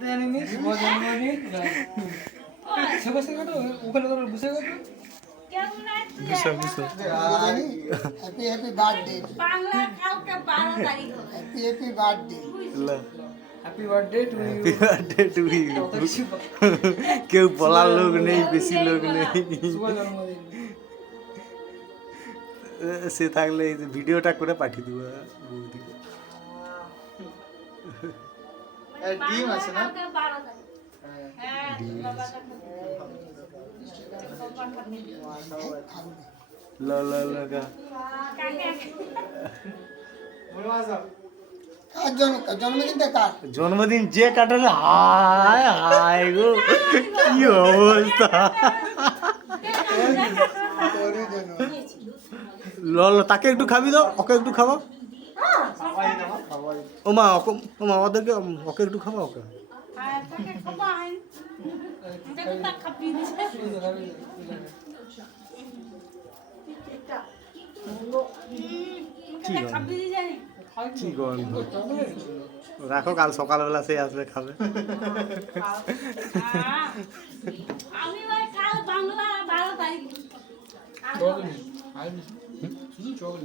জানিনি শুভ জন্মদিন শুভ সেটা ওখানে তোর বুঝে গেল বুঝো বুঝো হ্যাপি হ্যাপি বার্থডে বাংলা কালকে 12 তারিখ happy happy birthday happy birthday to you happy birthday to you কেউ বলার লোক নেই বেশি লোক নেই শুভ জন্মদিন সে থাকলে এই ভিডিওটা করে পাঠিয়ে দিব বৌদিকে ডিম আছে না কালকে 12 তারিখ হ্যাঁ বাবাটা ল ল ল গা কার জন্মদিনটা কার জন্মদিন যে কাটালে হায় হায় গো কি অবস্থা ল ল তাকে একটু খাবি দাও ওকে একটু খাওয়া ও মা ওদেরকে ওকে একটু খাওয়া ওকে তাকে খাবাই দেখো তা খাবি দিছে কি খাবি জানি কি গন্ধ রাখো কাল সকালবেলা সে আসবে খাবে আমি ওই কাল বাংলা 12 তারিখ চল শুধু চল